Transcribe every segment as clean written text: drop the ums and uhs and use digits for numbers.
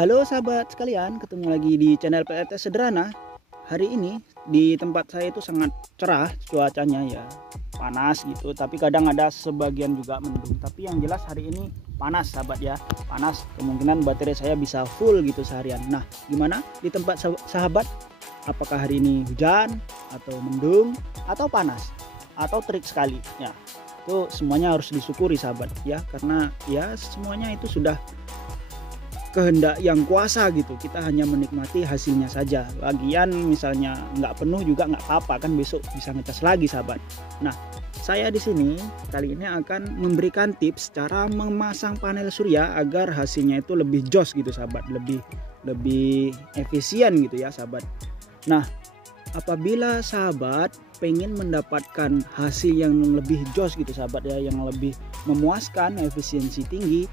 Halo sahabat sekalian, ketemu lagi di channel PLT Sederhana. Hari ini di tempat saya itu sangat cerah cuacanya ya, panas gitu, tapi kadang ada sebagian juga mendung. Tapi yang jelas hari ini panas sahabat ya, panas. Kemungkinan baterai saya bisa full gitu seharian. Nah, gimana di tempat sahabat? Apakah hari ini hujan atau mendung atau panas atau terik sekali? Ya, itu semuanya harus disyukuri sahabat ya, karena ya semuanya itu sudah kehendak yang kuasa gitu. Kita hanya menikmati hasilnya saja. Lagian misalnya nggak penuh juga nggak apa-apa, kan besok bisa ngetes lagi sahabat. Nah, saya di sini kali ini akan memberikan tips cara memasang panel surya agar hasilnya itu lebih jos gitu sahabat, lebih efisien gitu ya sahabat. Nah, apabila sahabat pengen mendapatkan hasil yang lebih jos gitu sahabat ya, yang lebih memuaskan, efisiensi tinggi,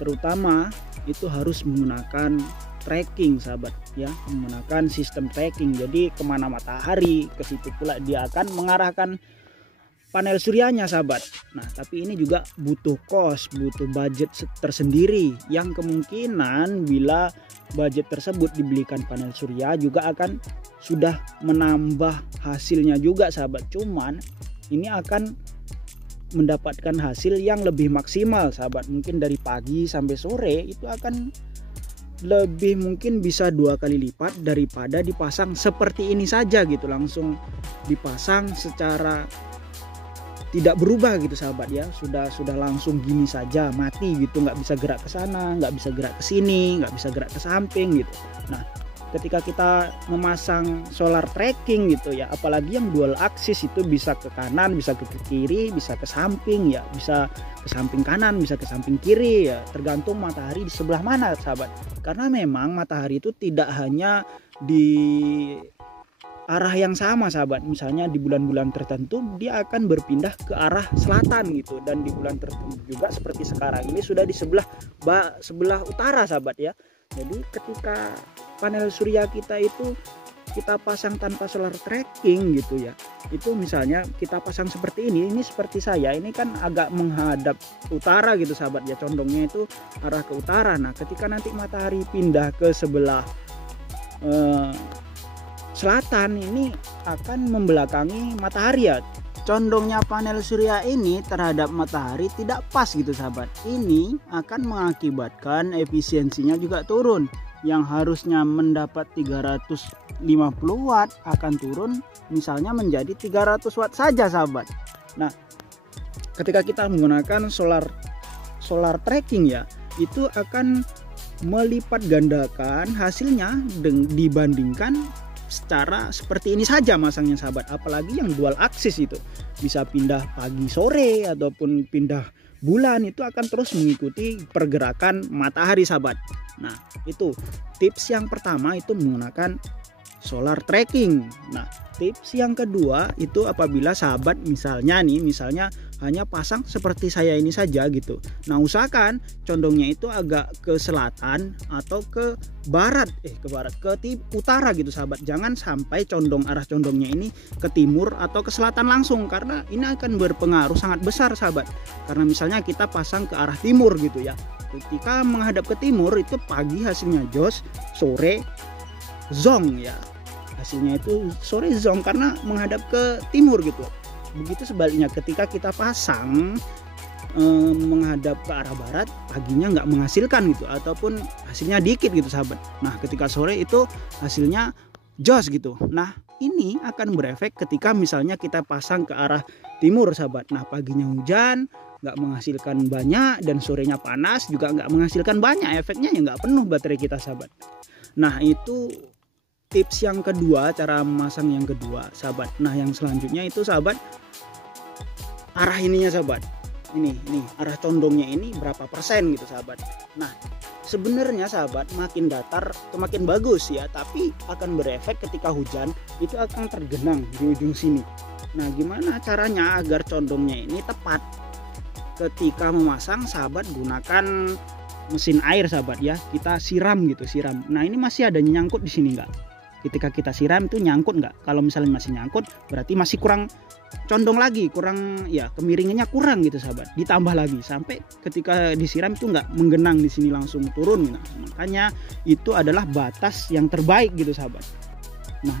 terutama itu harus menggunakan tracking sahabat ya, menggunakan sistem tracking. Jadi kemana matahari, ke situ pula dia akan mengarahkan panel suryanya sahabat. Nah, tapi ini juga butuh cost, butuh budget tersendiri, yang kemungkinan bila budget tersebut dibelikan panel surya juga akan sudah menambah hasilnya juga sahabat. Cuman ini akan mendapatkan hasil yang lebih maksimal sahabat. Mungkin dari pagi sampai sore itu akan lebih, mungkin bisa 2 kali lipat daripada dipasang seperti ini saja gitu, langsung dipasang secara tidak berubah gitu sahabat ya, sudah langsung gini saja mati gitu, nggak bisa gerak ke sana, nggak bisa gerak ke sini, nggak bisa gerak ke samping gitu. Nah, ketika kita memasang solar tracking gitu ya, apalagi yang dual axis, itu bisa ke kanan, bisa ke kiri, bisa ke samping ya, bisa ke samping kanan, bisa ke samping kiri ya, tergantung matahari di sebelah mana sahabat. Karena memang matahari itu tidak hanya di arah yang sama sahabat. Misalnya di bulan-bulan tertentu dia akan berpindah ke arah selatan gitu, dan di bulan tertentu juga seperti sekarang ini sudah di sebelah utara sahabat ya. Jadi ketika panel surya kita itu kita pasang tanpa solar tracking gitu ya, itu misalnya kita pasang seperti ini seperti saya ini kan agak menghadap utara gitu sahabat ya, condongnya itu arah ke utara. Nah, ketika nanti matahari pindah ke sebelah selatan, ini akan membelakangi matahari ya. Condongnya panel surya ini terhadap matahari tidak pas gitu sahabat. Ini akan mengakibatkan efisiensinya juga turun. Yang harusnya mendapat 350 watt akan turun misalnya menjadi 300 watt saja sahabat. Nah, ketika kita menggunakan solar tracking ya, itu akan melipat gandakan hasilnya dibandingkan secara seperti ini saja masangnya sahabat. Apalagi yang dual axis itu bisa pindah pagi sore ataupun pindah bulan, itu akan terus mengikuti pergerakan matahari sahabat. Nah, itu tips yang pertama, itu menggunakan solar tracking. Nah, tips yang kedua itu apabila sahabat misalnya hanya pasang seperti saya ini saja gitu. Nah, usahakan condongnya itu agak ke selatan atau ke barat, ke utara gitu sahabat. Jangan sampai arah condongnya ini ke timur atau ke selatan langsung, karena ini akan berpengaruh sangat besar sahabat. Karena misalnya kita pasang ke arah timur gitu ya, ketika menghadap ke timur itu pagi hasilnya jos, sore zong ya, hasilnya itu sore zong karena menghadap ke timur gitu. Begitu sebaliknya, ketika kita pasang menghadap ke arah barat, paginya nggak menghasilkan gitu, ataupun hasilnya dikit gitu sahabat. Nah, ketika sore itu hasilnya jos gitu. Nah, ini akan berefek ketika misalnya kita pasang ke arah timur sahabat. Nah, paginya hujan, nggak menghasilkan banyak, dan sorenya panas juga nggak menghasilkan banyak. Efeknya ya nggak penuh baterai kita sahabat. Nah, itu tips yang kedua, cara memasang yang kedua sahabat. Nah, yang selanjutnya itu sahabat, arah ininya sahabat, ini arah condongnya ini berapa persen gitu sahabat. Nah, sebenarnya sahabat makin datar makin bagus ya, tapi akan berefek ketika hujan, itu akan tergenang di ujung sini. Nah, gimana caranya agar condongnya ini tepat? Ketika memasang sahabat gunakan mesin air sahabat ya, kita siram. Nah, ini masih ada nyangkut di sini enggak? ketika kita siram itu nyangkut nggak. Kalau misalnya masih nyangkut berarti masih kurang condong lagi, kurang ya, kemiringannya kurang gitu sahabat. Ditambah lagi sampai ketika disiram itu nggak menggenang di sini langsung turun. Nah, makanya itu adalah batas yang terbaik gitu sahabat. Nah,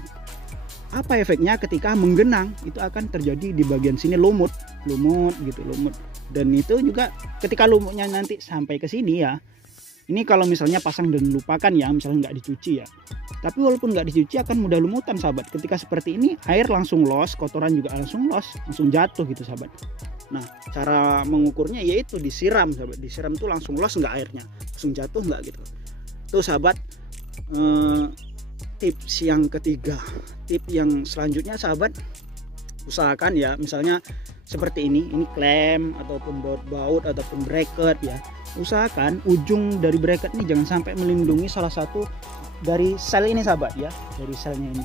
apa efeknya ketika menggenang? Itu akan terjadi di bagian sini lumut gitu, lumut. Dan itu juga ketika lumutnya nanti sampai ke sini ya. Ini kalau misalnya pasang dan lupakan ya, misalnya nggak dicuci ya. Tapi walaupun nggak dicuci akan mudah lumutan sahabat. Ketika seperti ini air langsung los, kotoran juga langsung los, langsung jatuh gitu sahabat. Nah, cara mengukurnya yaitu disiram sahabat. Disiram tuh langsung los nggak airnya, langsung jatuh nggak gitu. Tuh sahabat, tips yang ketiga. Tips yang selanjutnya sahabat, usahakan ya, misalnya seperti ini klem ataupun baut ataupun bracket ya, usahakan ujung dari bracket ini jangan sampai melindungi salah satu dari sel ini sahabat ya, dari selnya ini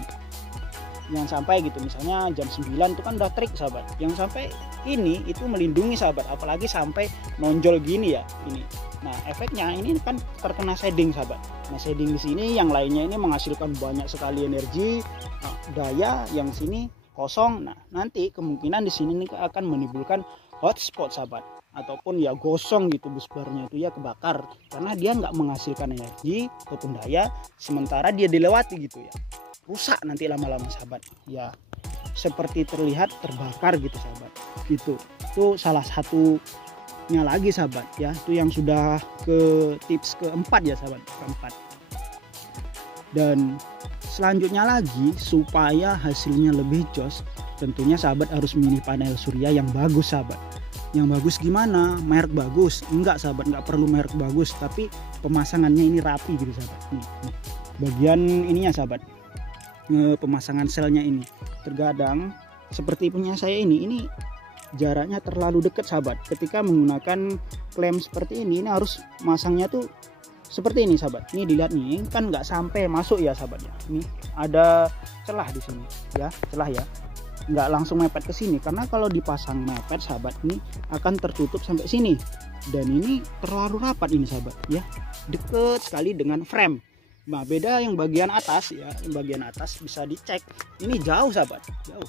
jangan sampai gitu. Misalnya jam 9 itu kan udah trik sahabat, yang sampai ini itu melindungi sahabat, apalagi sampai nonjol gini ya ini. Nah, efeknya ini kan terkena shading sahabat. Nah, shading di sini yang lainnya ini menghasilkan banyak sekali energi, daya, yang sini kosong. Nah, nanti kemungkinan di sini akan menimbulkan hotspot sahabat, ataupun ya gosong gitu, busbarnya itu ya kebakar karena dia nggak menghasilkan energi ataupun daya, sementara dia dilewati gitu ya, rusak nanti lama-lama sahabat ya, seperti terlihat terbakar gitu sahabat gitu. Itu salah satunya lagi sahabat ya, itu yang sudah ke tips keempat ya sahabat, keempat. Dan selanjutnya lagi, supaya hasilnya lebih jos, tentunya sahabat harus milih panel surya yang bagus sahabat. Yang bagus gimana? Merek bagus? Enggak sahabat, enggak perlu merek bagus, tapi pemasangannya ini rapi gitu sahabat. Nih. Bagian ininya sahabat, pemasangan selnya ini terkadang seperti punya saya ini jaraknya terlalu dekat sahabat. Ketika menggunakan klem seperti ini harus masangnya tuh seperti ini sahabat. Ini dilihat nih, kan nggak sampai masuk ya sahabat ya. Ini ada celah di sini ya, celah ya. Nggak langsung mepet ke sini, karena kalau dipasang mepet sahabat ini akan tertutup sampai sini. Dan ini terlalu rapat ini sahabat ya, deket sekali dengan frame. Nah, beda yang bagian atas ya, yang bagian atas bisa dicek. Ini jauh sahabat, jauh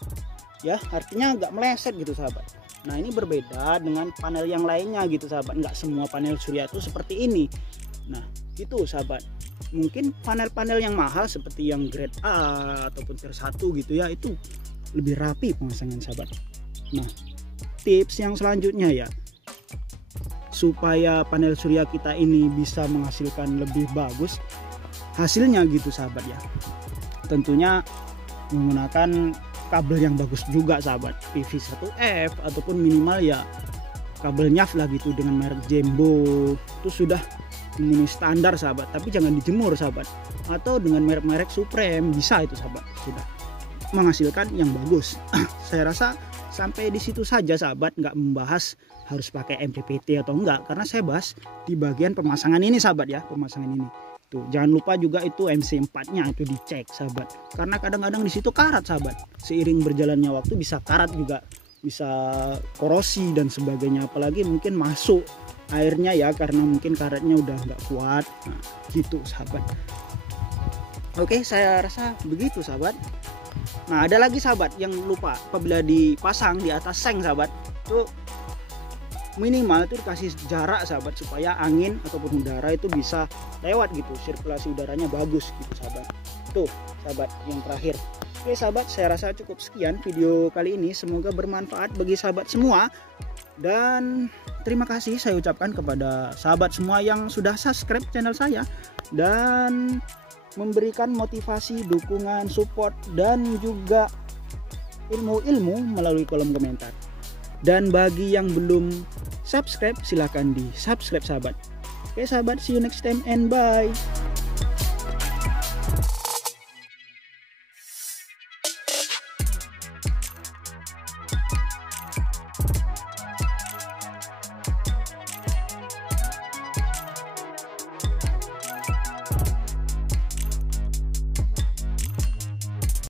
ya, artinya nggak meleset gitu sahabat. Nah, ini berbeda dengan panel yang lainnya gitu sahabat. Nggak semua panel surya itu seperti ini. Nah, gitu sahabat. Mungkin panel-panel yang mahal seperti yang grade A ataupun tier 1 gitu ya, itu lebih rapi pemasangan sahabat. Nah, tips yang selanjutnya ya, supaya panel surya kita ini bisa menghasilkan lebih bagus hasilnya gitu sahabat ya, tentunya menggunakan kabel yang bagus juga sahabat, PV1F ataupun minimal ya kabel nyaf lah gitu dengan merek Jembo, itu sudah ini standar sahabat. Tapi jangan dijemur sahabat, atau dengan merek-merek Supreme bisa itu sahabat, sudah menghasilkan yang bagus. Saya rasa sampai di situ saja sahabat, nggak membahas harus pakai MPPT atau enggak, karena saya bahas di bagian pemasangan ini sahabat ya, pemasangan ini. Tuh, jangan lupa juga itu MC4-nya itu dicek sahabat, karena kadang-kadang di situ karat sahabat. Seiring berjalannya waktu bisa karat juga, bisa korosi dan sebagainya, apalagi mungkin masuk airnya ya, karena mungkin karetnya udah nggak kuat. Nah, gitu sahabat. Oke, saya rasa begitu sahabat. Nah, ada lagi sahabat yang lupa, apabila dipasang di atas seng sahabat, tuh minimal itu dikasih jarak sahabat, supaya angin ataupun udara itu bisa lewat gitu, sirkulasi udaranya bagus gitu sahabat. Tuh sahabat yang terakhir. Oke sahabat, saya rasa cukup sekian video kali ini, semoga bermanfaat bagi sahabat semua. Dan terima kasih saya ucapkan kepada sahabat semua yang sudah subscribe channel saya dan memberikan motivasi, dukungan, support, dan juga ilmu-ilmu melalui kolom komentar. Dan bagi yang belum subscribe, silahkan di subscribe sahabat. Oke sahabat, see you next time and bye.